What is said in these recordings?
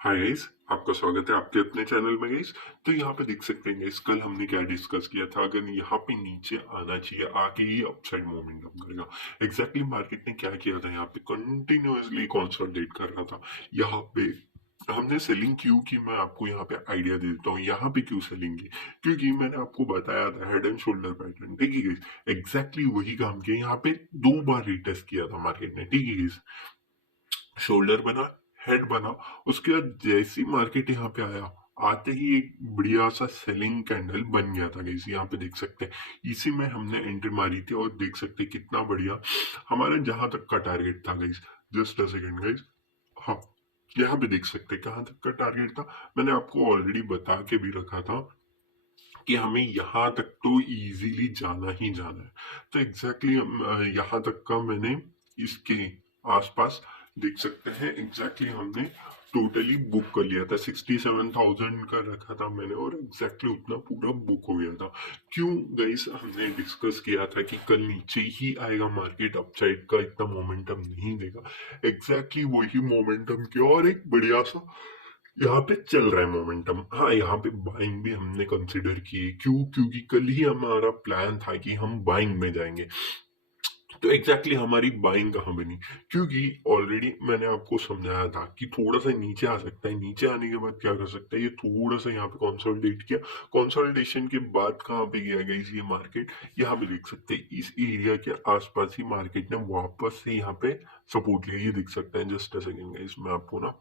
Hi guys, आपका स्वागत है आपके अपने चैनल में गाइस। तो यहाँ पे देख सकते हैं गाइस, कल हमने क्या डिस्कस किया था। अगर यहाँ पे नीचे आना चाहिए, आके ही अपसाइड मोमेंटम करेगा। एग्जैक्टली मार्केट ने क्या किया था, यहाँ पे कंटिन्यूअसली कंसोलिडेट कर रहा था। यहाँ पे हमने सेलिंग क्यों की, मैं आपको यहाँ पे आइडिया दे देता हूँ। यहाँ पे क्यों सेलिंग की, क्योंकि मैंने आपको बताया था हेड एंड शोल्डर पैटर्न, ठीक है गाइस। एग्जैक्टली वही काम किया। यहाँ पे 2 बार रिटेस्ट किया था मार्केट ने, ठीक है गाइस। शोल्डर बना, हेड बना, उसके बाद जैसी मार्केट यहाँ पे आया, आते ही एक बढ़िया सा सेलिंग कैंडल बन गया था गाइस। यहाँ पे देख सकते हैं, इसी में हमने एंट्री मारी थी और देख सकते हैं कितना बढ़िया हमारा जहां तक का टारगेट था guys. Just a second guys. हाँ, यहाँ पे देख सकते हैं कहाँ तक का टारगेट था। मैंने आपको ऑलरेडी बता के भी रखा था कि हमें यहाँ तक तो इजीली जाना ही जाना है। तो एग्जैक्टली यहाँ तक का मैंने इसके आसपास देख सकते हैं। एग्जैक्टली हमने टोटली बुक कर लिया था, 67,000 का रखा था मैंने, और एग्जैक्टली उतना पूरा बुक हो गया था। क्यों गाइस, हमने डिस्कस किया था कि कल नीचे ही आएगा मार्केट, अपसाइड का इतना मोमेंटम नहीं देगा। एग्जैक्टली वही मोमेंटम किया और एक बढ़िया सा यहाँ पे चल रहा है मोमेंटम। हाँ, यहाँ पे बाइंग भी हमने कंसिडर की। क्यों? क्योंकि कल ही हमारा प्लान था कि हम बाइंग में जाएंगे। तो एग्जैक्टली हमारी बाइंग कहाँ बनी, क्योंकि ऑलरेडी मैंने आपको समझाया था कि थोड़ा सा नीचे आ सकता है। नीचे आने के बाद क्या कर सकता है, ये थोड़ा सा यहाँ पे कंसोलिडेट किया। कंसोलिडेशन के बाद कहाँ पे गया गाइस ये मार्केट, यहाँ पे देख सकते हैं इस एरिया के आसपास ही मार्केट ने वापस से यहाँ पे सपोर्ट लिया। ये देख सकते हैं। जस्ट अ सेकंड गाइस, मैं आपको ना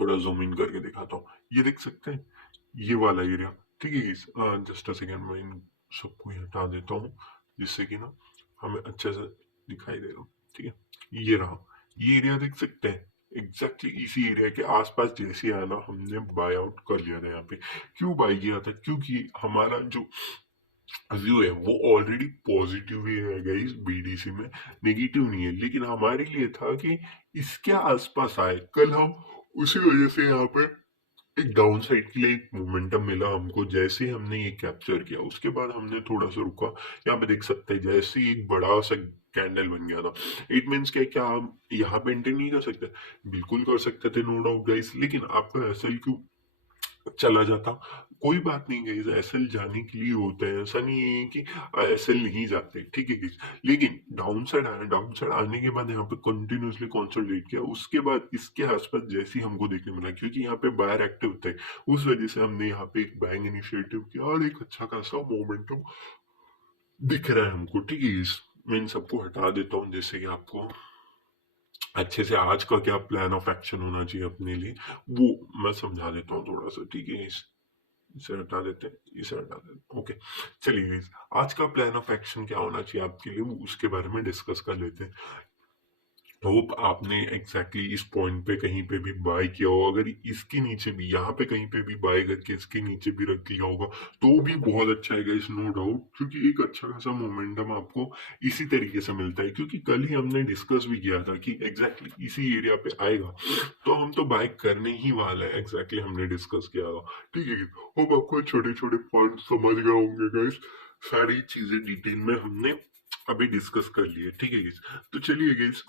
थोड़ा जूम इन करके दिखाता हूँ। ये देख सकते हैं, ये वाला एरिया, ठीक है गाइस। जस्ट अ सेकंड, मैं इन सबको हटा देता हूँ जिससे कि ना हमें अच्छे से दिखाई दे रहा हूँ, ठीक है। ये रहा, ये एरिया देख सकते हैं। एग्जैक्टली इसी एरिया के आसपास जैसे आना हमने बाय आउट कर लिया था। यहाँ पे क्यों बाय किया था, क्योंकि हमारा जो व्यू है वो ऑलरेडी पॉजिटिव ही है गाइस बीडीसी में, नेगेटिव नहीं है। लेकिन हमारे लिए था कि इसके आसपास आए, कल हम उसी वजह से यहाँ पे एक डाउन साइड के लिए एक मोमेंटम मिला हमको। जैसे ही हमने ये कैप्चर किया, उसके बाद हमने थोड़ा सा रुका। यहाँ पे देख सकते हैं, जैसे ही एक बड़ा सा कैंडल बन गया था। इट मीन्स क्या हम यहाँ पे एंटर नहीं कर सकते? बिल्कुल कर सकते थे, नो डाउट गाइस। लेकिन आपका एसएल क्यों चला जाता? कोई बात नहीं गाइस, एसएल जाने के लिए होता है, ऐसा नहीं है कि एसएल नहीं जाते, ठीक है गाइस। लेकिन डाउन साइड आया, डाउन साइड आने के बाद यहाँ पे कंटिन्यूअसली कंसोलिडेट किया। उसके बाद इसके आसपास जैसे ही हमको देखने मिला, क्योंकि यहाँ पे बायर एक्टिव होते हैं, उस वजह से हमने यहाँ पे एक बाइंग इनिशिएटिव किया और एक अच्छा खासा मोमेंटम दिख रहा है हमको, ठीक है गाइस। मैं इन सबको हटा देता हूँ जैसे कि आपको अच्छे से आज का क्या प्लान ऑफ एक्शन होना चाहिए अपने लिए, वो मैं समझा देता हूँ थोड़ा सा, ठीक है। इसे हटा देते हैं, इसे हटा देते हैं, ओके। चलिए guys, आज का प्लान ऑफ एक्शन क्या होना चाहिए आपके लिए, वो उसके बारे में डिस्कस कर लेते हैं। होप आपने एग्जैक्टली इस पॉइंट पे कहीं पे भी बाय किया हो। अगर इसके नीचे भी, यहाँ पे कहीं पे भी बाय करके इसके नीचे भी रख दिया होगा तो भी बहुत अच्छा है गाइस, नो डाउट। क्योंकि एक अच्छा खासा मोमेंटम आपको इसी तरीके से मिलता है। क्योंकि कल ही हमने डिस्कस भी किया था कि एग्जैक्टली इसी एरिया पे आएगा तो हम तो बाय करने ही वाला है। एग्जैक्टली हमने डिस्कस किया था, ठीक है। होप आपको छोटे छोटे पॉइंट समझ गए होंगे गाइस। सारी चीजें डिटेल में हमने अभी डिस्कस कर ली है, ठीक है गाइस। तो चलिए गाइस,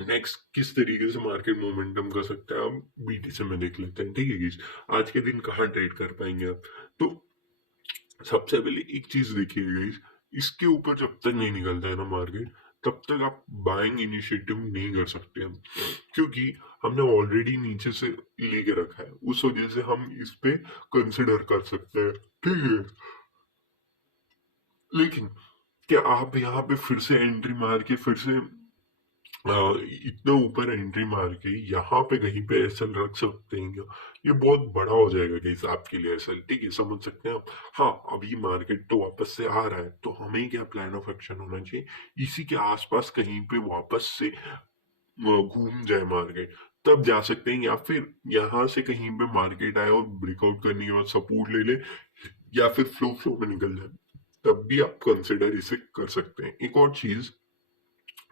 नेक्स्ट किस तरीके से मार्केट मोमेंटम कर सकते हैं हम बीटीसी में देख लेते हैं, ठीक है गाइस। आज के दिन कहाँ ट्रेड कर पाएंगे आप? तो सबसे पहले एक चीज देखिए गाइस, इसके ऊपर जब तक नहीं निकलता है ना मार्केट, तब तक आप बाइंग इनिशिएटिव नहीं कर सकते हम। क्योंकि हमने ऑलरेडी नीचे से लेके रखा है, उस वजह से हम इस पे कंसिडर कर सकते हैं, ठीक है। लेकिन क्या आप यहाँ पे फिर से एंट्री मार के फिर से अ, इतना ऊपर एंट्री मार के यहाँ पे कहीं पे एसएल रख सकते हैं क्या? ये बहुत बड़ा हो जाएगा गाइस आपके लिए एसएल, ठीक है, समझ सकते हैं आप। हाँ, अभी मार्केट तो वापस से आ रहा है, तो हमें क्या प्लान ऑफ एक्शन होना चाहिए, इसी के आसपास कहीं पे वापस से घूम जाए मार्केट, तब जा सकते हैं। या फिर यहाँ से कहीं पे मार्केट आए और ब्रेकआउट करने के बाद सपोर्ट ले ले, या फिर फ्लो फ्लो में निकल जाए, तब भी आप कंसिडर इसे कर सकते हैं। एक और चीज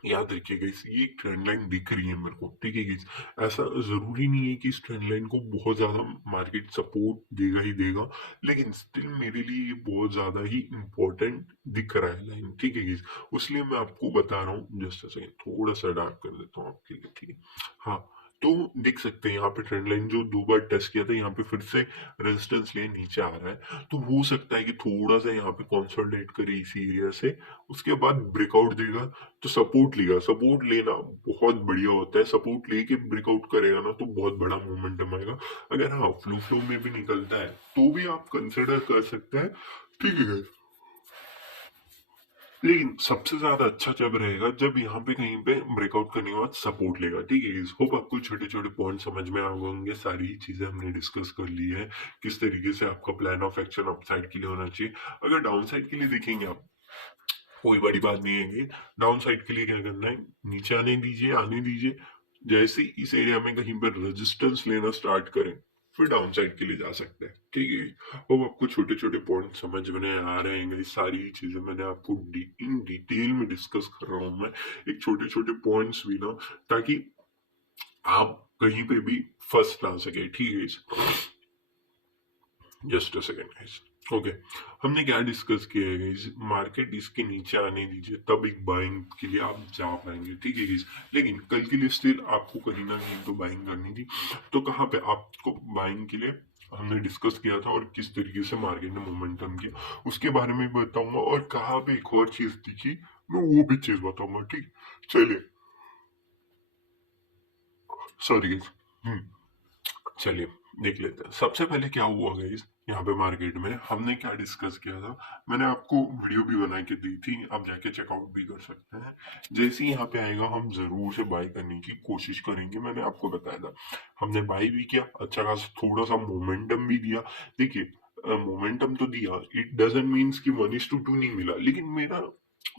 याद रखिएगा, इस ये एक ट्रेंड लाइन दिख रही है मेरे को, ठीक है गाइस। ऐसा जरूरी नहीं है कि इस ट्रेंड लाइन को बहुत ज्यादा मार्केट सपोर्ट देगा ही देगा, लेकिन स्टिल मेरे लिए ये बहुत ज्यादा ही इंपॉर्टेंट दिख रहा है लाइन, ठीक है गाइस। उसलिए मैं आपको बता रहा हूँ। जस्ट सेकंड, थोड़ा सा डार्क कर देता हूँ आपके लिए, ठीक है। हाँ, तो देख सकते हैं यहाँ पे ट्रेंड लाइन जो 2 बार टेस्ट किया था, यहाँ पे फिर से रेजिस्टेंस लिए नीचे आ रहा है। तो हो सकता है कि थोड़ा-सा यहाँ पे कंसोलिडेट करे इसी एरिया से, उसके बाद ब्रेकआउट देगा तो सपोर्ट लेगा। सपोर्ट लेना बहुत बढ़िया होता है, सपोर्ट लेके ब्रेकआउट करेगा ना तो बहुत बड़ा मोमेंटम आएगा। अगर हाँ, फ्लो में भी निकलता है, तो भी आप कंसिडर कर सकते हैं, ठीक है। लेकिन सबसे ज्यादा अच्छा जब रहेगा जब यहाँ पे कहीं पे ब्रेकआउट करने के बाद सपोर्ट लेगा, ठीक है। होप आपको छोटे छोटे पॉइंट समझ में आ गए होंगे, सारी चीजें हमने डिस्कस कर ली है, किस तरीके से आपका प्लान ऑफ एक्शन अपसाइड के लिए होना चाहिए। अगर डाउन साइड के लिए देखेंगे आप, कोई बड़ी बात नहीं है कि डाउन साइड के लिए क्या करना है, नीचे आने दीजिए। जैसे ही इस एरिया में कहीं पर रेजिस्टेंस लेना स्टार्ट करें, फिर डाउन साइड के लिए जा सकते हैं, ठीक है। अब आपको छोटे छोटे पॉइंट समझ में आ रहे हैं, ये सारी चीजें मैंने आपको इन डिटेल में डिस्कस कर रहा हूँ मैं, एक छोटे छोटे पॉइंट्स भी ना, ताकि आप कहीं पे भी फर्स्ट ला सके, ठीक है। Just a second guys. Okay, हमने क्या डिस्कस किया है गाइस, मार्केट इसके नीचे आने दीजिए तब एक बाइंग के लिए आप जा पाएंगे, ठीक है गाइस। लेकिन कल के लिए स्टिल आपको कहीं ना कहीं तो बाइंग करनी थी। तो कहाँ पे आपको बाइंग के लिए हमने डिस्कस किया था, और किस तरीके से मार्केट ने मोमेंटम किया उसके बारे में भी बताऊंगा, और कहाँ पे एक और चीज दिखी मैं वो भी चीज बताऊंगा, ठीक। चलिए, सॉरी गाइस। चलिए देख लेते हैं। सबसे पहले क्या हुआ गाइस, यहाँ पे मार्केट में हमने क्या डिस्कस किया था, मैंने आपको वीडियो भी बना के दी थी, आप जाके चेकआउट भी कर सकते हैं। जैसे ही यहाँ पे आएगा हम जरूर से बाय करने की कोशिश करेंगे, मैंने आपको बताया था। हमने बाय भी किया, अच्छा खासा थोड़ा सा मोमेंटम भी दिया। देखिए, मोमेंटम तो दिया, इट डजेंट मीन्स कि 1:2 नहीं मिला, लेकिन मेरा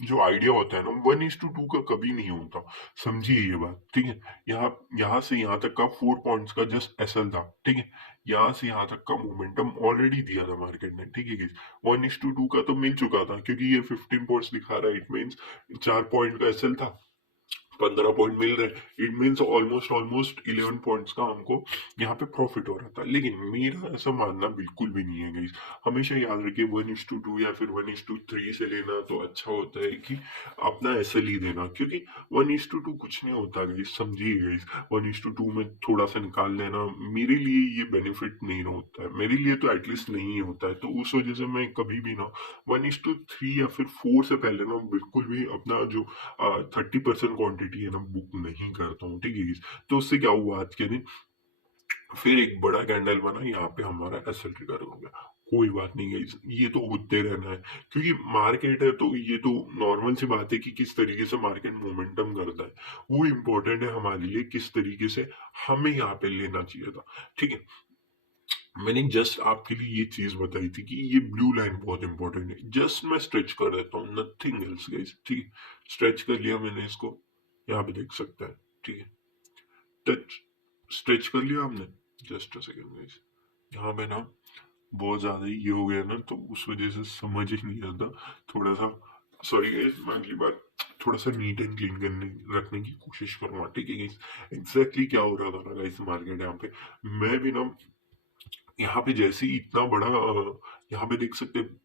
जो आइडिया होता है ना, 1:2 का कभी नहीं होता। समझिए ये बात, ठीक है। यहाँ यहाँ से यहाँ तक का 4 पॉइंट्स का जस्ट एसएल था, ठीक है। यहाँ से यहाँ तक का मोमेंटम ऑलरेडी दिया था मार्केट ने, ठीक है। 1:2 का तो मिल चुका था, क्योंकि ये 15 पॉइंट्स दिखा रहा है, इट मीन्स 4 पॉइंट का एसएल था, 15 पॉइंट मिल रहे हैं, it means almost almost 11 points का हमको यहाँ पे प्रॉफिट हो रहा था। लेकिन मेरा ऐसा मानना बिल्कुल भी नहीं है गाइस। हमेशा याद रखिए, 1:2 या फिर 1:3 से लेना तो अच्छा होता है कि अपना एसएल ही देना, क्योंकि 1:2 कुछ नहीं होता गाइस, समझिए गाइस। 1:2 में थोड़ा सा निकाल लेना मेरे लिए ये बेनिफिट नहीं होता है, मेरे लिए तो एटलीस्ट नहीं होता है। तो उस वजह से मैं कभी भी ना 1:3 या फिर 4 से पहले ना बिल्कुल भी अपना जो 30% क्वांटिटी है ना बुक नहीं करता हूँ, ठीक है। तो उससे क्या हुआ आज के दिन, फिर एक बड़ा कैंडल बना, यहाँ पे हमारा एसएल ट्रिगर हो गया। कोई बात नहीं है, ये तो होते रहना है, क्योंकि मार्केट है तो ये तो नॉर्मल सी बात है कि किस तरीके से मार्केट मोमेंटम करता है, वो इम्पोर्टेंट है हमारे लिए, किस तरीके से हमें यहाँ पे लेना चाहिए था, ठीक है। मैंने जस्ट आपके लिए ये चीज बताई थी कि ये ब्लू लाइन बहुत इंपॉर्टेंट है, जस्ट मैं स्ट्रेच कर देता हूँ, नथिंग एल्स गाइस, ठीक है। स्ट्रेच कर लिया मैंने इसको, यहाँ पे देख सकते हैं, ठीक है। टच, स्ट्रेच कर लिया हमने, जस्ट अ सेकंड गाइस। यहाँ पे ना बहुत ज्यादा ही ये हो गया ना, तो उस वजह से समझ ही नहीं आता, थोड़ा सा सॉरी गाइस। मैं अगली बार थोड़ा सा नीट एंड क्लीन करने रखने की कोशिश करूंगा, ठीक है गाइस। एग्जैक्टली क्या हो रहा था ना गाइस मार्केट यहाँ पे, मैं भी ना यहाँ पे जैसे ही इतना बड़ा यहाँ पे देख सकते हैं,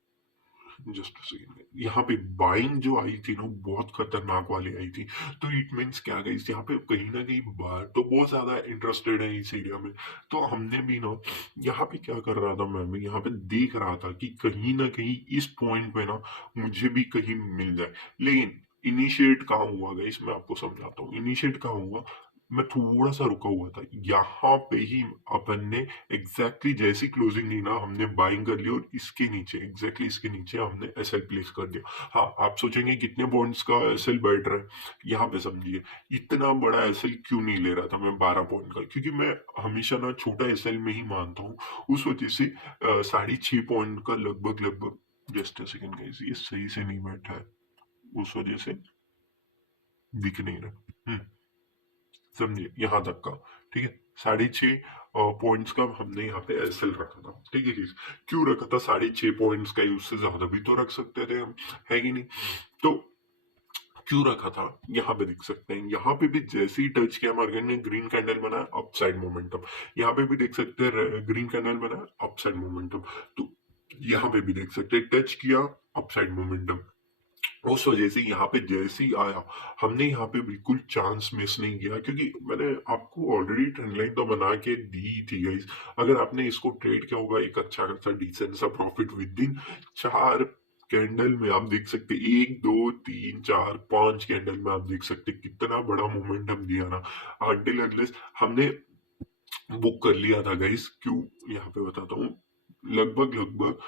जस्ट सेकंड, यहाँ पे बाइंग जो आई थी ना बहुत खतरनाक वाली आई थी। तो इट मीन्स क्या गई, यहाँ पे कहीं ना कहीं बाहर तो बहुत ज्यादा इंटरेस्टेड है इस एरिया में। तो हमने भी ना यहाँ पे क्या कर रहा था, मैं भी यहाँ पे देख रहा था कि कहीं ना कहीं इस पॉइंट पे ना मुझे भी कहीं मिल जाए। लेकिन इनिशिएट कहाँ हुआ गया, इसमें आपको समझाता हूँ इनिशिएट कहाँ हुआ। मैं थोड़ा सा रुका हुआ था, यहाँ पे ही अपन ने एग्जैक्टली जैसी क्लोजिंग ली ना, हमने बाइंग कर लिया, और इसके नीचे एग्जैक्टली इसके नीचे हमने एसएल प्लेस कर दिया। हाँ, आप सोचेंगे कितने पॉइंट्स का एसएल बैठ रहा है, यहाँ पे समझिए इतना बड़ा एसएल क्यों नहीं ले रहा था मैं 12 पॉइंट का, क्योंकि मैं हमेशा ना छोटा एसएल में ही मानता हूँ। उस वजह से 6.5 पॉइंट का लगभग लगभग, जस्ट सेकंड गाइस, ये सही से नहीं बैठा है, उस वजह से दिख नहीं रहा। समझिए यहाँ तक का, ठीक है। 6.5 पॉइंट्स का हमने यहाँ पे एसएल रखा था, ठीक है। क्यों रखा था 6.5 पॉइंट्स का, उससे ज्यादा भी तो रख सकते थे हम, है कि नहीं। तो क्यों रखा था, यहाँ पे देख सकते हैं, यहाँ पे भी जैसे ही टच किया मार्केट ने, ग्रीन कैंडल बना, अपसाइड मोमेंटम। यहाँ पे भी देख सकते हैं ग्रीन कैंडल बना, अपसाइड मोमेंटम। तो यहाँ पे भी देख सकते हैं टच किया, अपसाइड मोमेंटम। उस वजह से यहाँ पे जैसे ही आया, हमने यहाँ पे बिल्कुल चांस मिस नहीं किया, क्योंकि मैंने आपको ऑलरेडी ट्रेंड लाइन तो बना के दी थी गाइस। अगर आपने इसको ट्रेड किया होगा, एक अच्छा खासा डिसेंट सा प्रॉफिट विद इन 4 कैंडल में आप देख सकते, 1 2 3 4 5 कैंडल में आप देख सकते कितना बड़ा मोमेंटम दिया ना। अनटिल अनलेस हमने बुक कर लिया था गाइस, क्यों यहाँ पे बताता हूँ। लगभग लगभग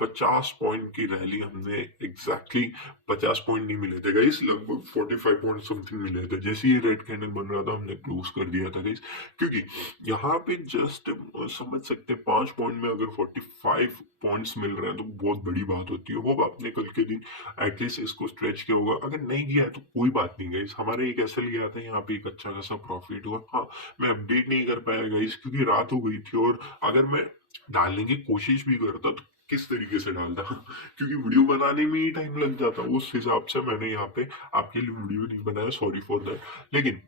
50 पॉइंट की रैली हमने एग्जैक्टली 50 पॉइंट नहीं मिले थे गाइस, लगभग 45 पॉइंट समथिंग मिले थे। जैसे ही रेड कैंडल बन रहा था हमने क्लोज कर दिया था गाइस, क्योंकि यहाँ पे जस्ट समझ सकते हैं 5 पॉइंट में अगर 45 पॉइंट्स मिल रहे हैं तो बहुत बड़ी बात होती है। होप आपने कल के दिन एटलीस्ट इसको स्ट्रेच किया होगा, अगर नहीं किया है तो कोई बात नहीं गाइस। हमारे एक एसएल गया था, यहाँ पे एक अच्छा खासा प्रॉफिट हुआ। हाँ, मैं अपडेट नहीं कर पाया गाइस क्योंकि रात हो गई थी, और अगर मैं डालने की कोशिश भी करता तो किस तरीके से डालता क्योंकि वीडियो बनाने में ही टाइम लग जाता, उस हिसाब से मैंने यहाँ पे आपके लिए वीडियो नहीं बनाया, सॉरी फॉर दैट। लेकिन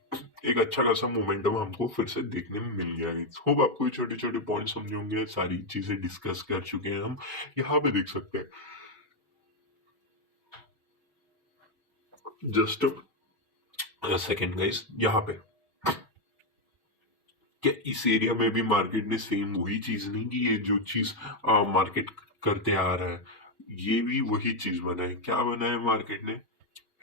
एक अच्छा खासा मोमेंटम हमको फिर से देखने में मिल गया। होप आपको छोटे छोटे पॉइंट समझे होंगे, सारी चीजें डिस्कस कर चुके हैं हम। यहाँ पे देख सकते हैं, जस्ट सेकेंड गाइस, यहाँ पे क्या इस एरिया में भी मार्केट ने सेम वही चीज नहीं की है जो चीज मार्केट करते आ रहा है, ये भी वही चीज बना है। क्या बना है मार्केट ने?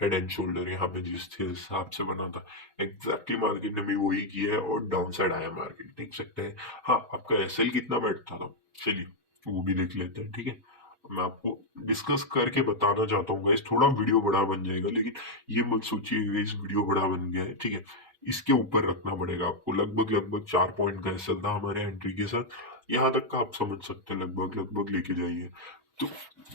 हेड एंड शोल्डर, यहाँ पे जिस हिसाब से बना था एग्जैक्टली मार्केट ने भी वही किया है, और डाउन साइड आया मार्केट, देख सकते हैं। हाँ, आपका एसएल कितना बैठता था, चलिए वो भी देख लेते हैं, ठीक है। मैं आपको डिस्कस करके बताना चाहता हूँ गाइस, थोड़ा वीडियो बड़ा बन जाएगा, लेकिन ये मत सोचिए इस वीडियो बड़ा बन गया है, ठीक है। इसके ऊपर रखना पड़ेगा आपको। लगभग लगभग 4 पॉइंट का एसएल था हमारे एंट्री के साथ, यहाँ तक का आप समझ सकते हैं, लगभग लगभग लेके जाइए तो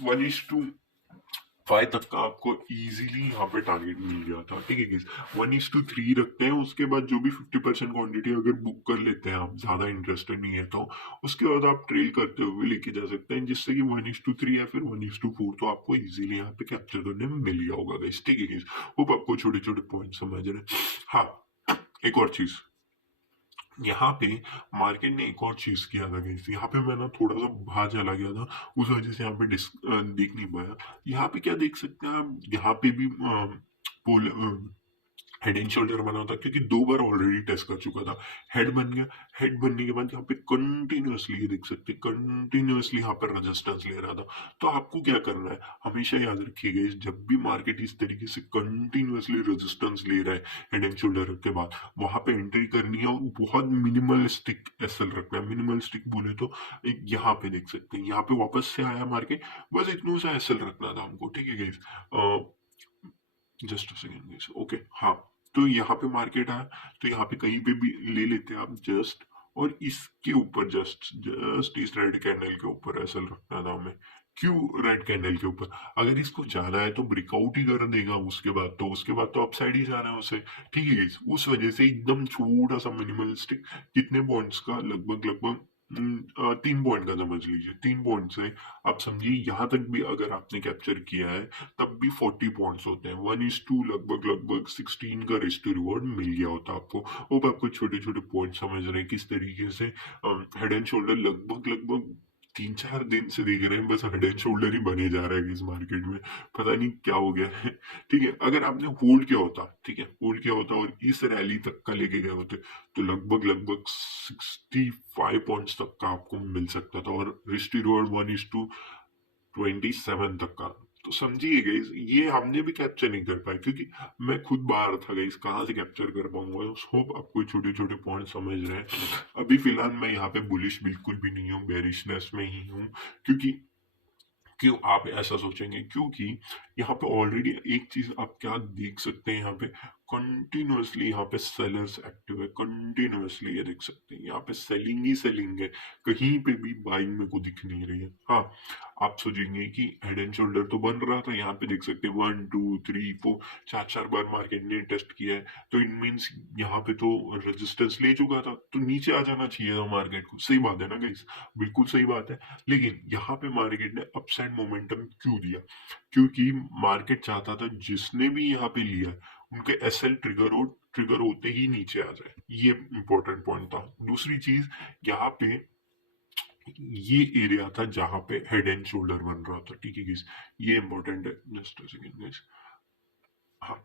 1:5 तक का आपको इजीली यहाँ पे टारगेट मिल गया था, ठीक है गाइस। 1:3 रखते हैं, उसके बाद जो भी 50% क्वांटिटी अगर बुक कर लेते हैं, आप ज्यादा इंटरेस्टेड नहीं है तो उसके बाद आप ट्रेल करते हुए लेके जा सकते हैं, जिससे कि 1:3 या फिर 1:4 तो आपको इजीली यहाँ पे कैप्चर करने में मिल गया होगा गाइस, ठीक है गाइस। होप आपको छोटे छोटे पॉइंट समझ रहे हैं। हाँ, एक और चीज, यहाँ पे मार्केट ने एक और चीज किया था गाइस, यहाँ पे मैं ना थोड़ा सा बाहर चला गया था, उस वजह से यहाँ पे देख नहीं पाया। यहाँ पे क्या देख सकते हैं आप, यहाँ पे भी पोल हेड एंड शोल्डर बना था, क्योंकि 2 बार ऑलरेडी टेस्ट कर चुका था। हेड बन गया, हेड बनने के बाद यहाँ पे कंटिन्यूअसली, ये देख सकते कंटिन्यूअसली यहाँ पर रेजिस्टेंस ले रहा था। तो आपको क्या करना है, हमेशा याद रखिएगा, जब भी मार्केट इस तरीके से कंटिन्यूअसली रेजिस्टेंस ले रहा है हेड एंड शोल्डर के बाद, वहां पे एंट्री करनी है, और बहुत मिनिमलिस्टिक एसएल रखना है। मिनिमलिस्टिक बोले तो एक यहाँ पे देख सकते हैं, यहाँ पे वापस से आया मार्केट, बस इतना सा एसएल रखना था हमको, ठीक है guys. Just second guys, okay, हाँ। तो यहाँ पे मार्केट आया, तो यहाँ पे कहीं पे भी ले लेते हैं आप जस्ट, और इसके ऊपर जस्ट जस्ट इस रेड कैंडल के ऊपर एसएल रखना था हमें। क्यों रेड कैंडल के ऊपर? अगर इसको जाना है तो ब्रेकआउट ही कर देगा, उसके बाद तो अपसाइड ही जाना है उसे, ठीक है guys? उस वजह से एकदम छोटा सा मिनिमलिस्टिक, कितने पॉइंट्स का, लगभग लगभग 3 पॉइंट का समझ लीजिए। 3 पॉइंट से आप समझिए, यहाँ तक भी अगर आपने कैप्चर किया है तब भी 40 पॉइंट्स होते हैं। 1:2 लगभग लगभग 16 का रिस्क टू रिवॉर्ड मिल गया होता आपको। होप आपको छोटे छोटे पॉइंट समझ रहे हैं किस तरीके से हेड एंड शोल्डर लगभग लगभग 3-4 दिन से देख रहे हैं, बस हेड एंड शोल्डर ही बने जा रहा है इस मार्केट में, पता नहीं क्या हो गया है। ठीक है, अगर आपने होल्ड किया होता, ठीक है, होल्ड किया होता और इस रैली तक का लेके गए होते, तो लगभग लगभग 65 पॉइंट्स तक का आपको मिल सकता था, और रिस्क रिवॉर्ड 1:27 तक का। तो समझिए गाइस, ये हमने भी कैप्चर नहीं कर पाए, क्योंकि मैं खुद बाहर था गाइस, कहाँ से कैप्चर कर पाऊंगा। होप आपको छोटे छोटे पॉइंट समझ रहे हैं। अभी फिलहाल मैं यहाँ पे बुलिश बिल्कुल भी नहीं हूँ, बेरिशनेस में ही हूँ। क्योंकि क्यों आप ऐसा सोचेंगे? क्योंकि यहाँ पे ऑलरेडी एक चीज आप क्या देख सकते हैं, यहाँ पे कंटिन्यूअसली यहाँ पे सेलर्स एक्टिव है, कंटिन्यूअसली ये देख सकते हैं, यहाँ पे सेलिंग ही सेलिंग है, कहीं पे भी बाइंग में को दिख नहीं रही है। हाँ, आप सोचेंगे कि हेड एंड शोल्डर तो बन रहा था, यहाँ पे देख सकते हैं 1 2 3 4 4 बार मार्केट ने टेस्ट किया है, तो इट मीन्स यहाँ पे तो रेजिस्टेंस ले चुका था, तो नीचे आ जाना चाहिए था मार्केट को। सही बात है ना गाइस? बिल्कुल सही बात है। लेकिन यहाँ पे मार्केट ने अपसाइड मोमेंटम क्यों दिया? क्योंकि मार्केट चाहता था जिसने भी यहाँ पे लिया है उनके एसएल ट्रिगर होते ही नीचे आ जाए, ये इंपॉर्टेंट पॉइंट था। दूसरी चीज, यहाँ पे ये एरिया था जहां पे हेड एंड शोल्डर बन रहा था, ठीक है गाइस। ये इंपॉर्टेंट है, जस्ट अ सेकंड गाइस। हाँ,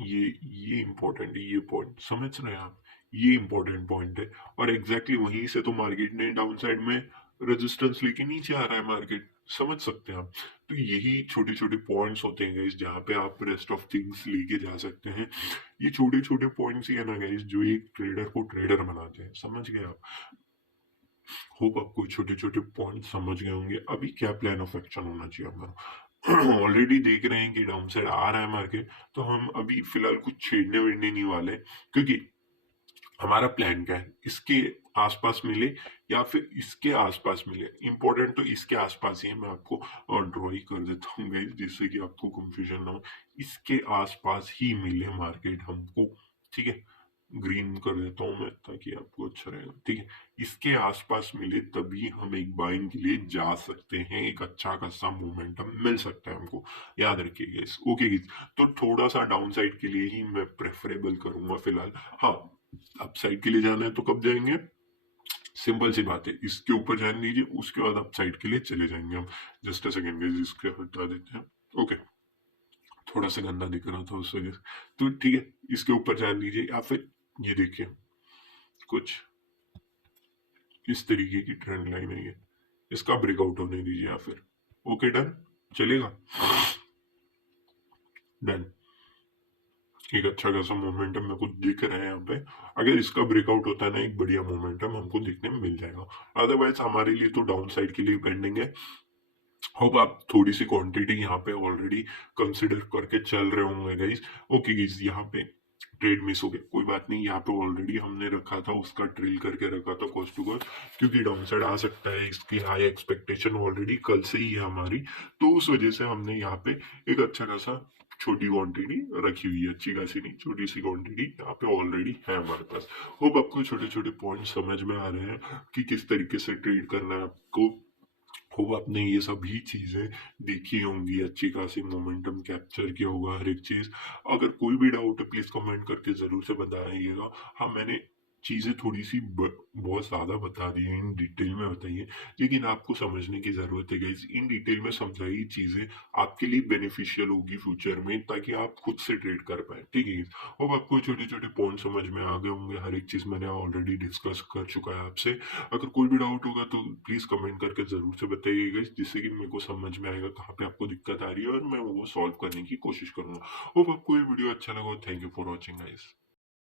ये इंपॉर्टेंट है, ये पॉइंट समझ रहे हैं आप, ये इंपॉर्टेंट पॉइंट है। और एग्जैक्टली वहीं से तो मार्केट ने डाउन साइड में रेजिस्टेंस लेके नीचे आ रहा है मार्केट, समझ सकते हैं आप। तो यही छोटे छोटे पॉइंट्स होते हैं गाइस, जहाँ पे आप रेस्ट ऑफ थिंग्स लेके जा सकते हैं। ये छोटे छोटे पॉइंट्स ही है ना गाइस, जो एक ट्रेडर को ट्रेडर बनाते हैं, समझ गए आप। होप आपको छोटे छोटे पॉइंट समझ गए होंगे। अभी क्या प्लान ऑफ एक्शन होना चाहिए हमारा। ऑलरेडी देख रहे हैं कि डाउन साइड आ रहा है मार्केट, तो हम अभी फिलहाल कुछ छेड़ने वेड़ने नहीं वाले, क्योंकि हमारा प्लान क्या है, इसके आसपास मिले या फिर इसके आसपास मिले। इंपॉर्टेंट तो इसके आसपास ही है, मैं आपको ड्रॉ ही कर देता हूँ गाइस, जिससे कि आपको कंफ्यूजन ना हो। इसके आसपास ही मिले मार्केट हमको, ठीक है। ग्रीन कर देता हूँ मैं, ताकि आपको अच्छा रहेगा, ठीक है। इसके आसपास मिले तभी हम एक बाइंग के लिए जा सकते हैं, एक अच्छा खासा मोमेंटम मिल सकता है हमको, याद रखिएगा इस, ओके गाइस। तो थोड़ा सा डाउन साइड के लिए ही मैं प्रेफरेबल करूंगा फिलहाल। हाँ, अपसाइड के लिए जाना है तो कब जाएंगे, सिंपल सी बात है, इसके ऊपर जाने दीजिए, उसके बाद अपसाइड के लिए चले जाएंगे हम। जस्ट अ सेकेंड गाइस, इसके हटा देते हैं। ओके, थोड़ा सा गंदा दिख रहा था उस वजह से, तो ठीक है, इसके ऊपर जाने दीजिए, या फिर ये देखिए कुछ इस तरीके की ट्रेंड लाइन है ये, इसका ब्रेकआउट होने दीजिए, या फिर ओके डन, चलेगा, डन। एक अच्छा खासा मोमेंटम मेरे को दिख रहा है यहाँ पे। अगर इसका ब्रेकआउट होता है ना, एक बढ़िया मोमेंटम हमको देखने में मिल जाएगा। अदरवाइज हमारे लिए तो डाउन साइड के लिए पेंडिंग है। होप आप थोड़ी सी क्वांटिटी यहाँ पे ऑलरेडी कंसिडर करके चल रहे होंगे गाइस। ओके गाइस, यहाँ पे ट्रेड मिस हो गया, कोई बात नहीं, यहाँ पे ऑलरेडी हमने रखा था, उसका ट्रेल करके रखा था कॉस्ट टू कॉस्ट, क्योंकि डाउन साइड आ सकता है, इसकी हाई एक्सपेक्टेशन ऑलरेडी कल से ही है हमारी। तो उस वजह से हमने यहाँ पे एक अच्छा खासा छोटी क्वांटिटी रखी हुई है, अच्छी खासी नहीं, छोटी सी क्वांटिटी यहाँ पे ऑलरेडी है हमारे पास। होप आपको छोटे छोटे पॉइंट समझ में आ रहे हैं कि किस तरीके से ट्रेड करना है आपको। होप आपने ये सभी चीजें देखी होंगी, अच्छी खासी मोमेंटम कैप्चर किया होगा हर एक चीज। अगर कोई भी डाउट है प्लीज कमेंट करके जरूर से बताइएगा। हाँ, मैंने चीजें थोड़ी सी बहुत ज्यादा बता दी है, इन डिटेल में बताइए, लेकिन आपको समझने की जरूरत है गाइस। इन डिटेल में समझाई चीजें आपके लिए बेनिफिशियल होगी फ्यूचर में, ताकि आप खुद से ट्रेड कर पाए, ठीक है। अब आपको छोटे छोटे पॉइंट समझ में आ गए होंगे, हर एक चीज मैंने ऑलरेडी डिस्कस कर चुका है आपसे। अगर कोई भी डाउट होगा तो प्लीज कमेंट करके जरूर से बताइएगा, जिससे कि मेरे को समझ में आएगा कहाँ पे आपको दिक्कत आ रही है, और मैं वो सॉल्व करने की कोशिश करूंगा। होप आपको ये वीडियो अच्छा लगा, thank you for watching guys.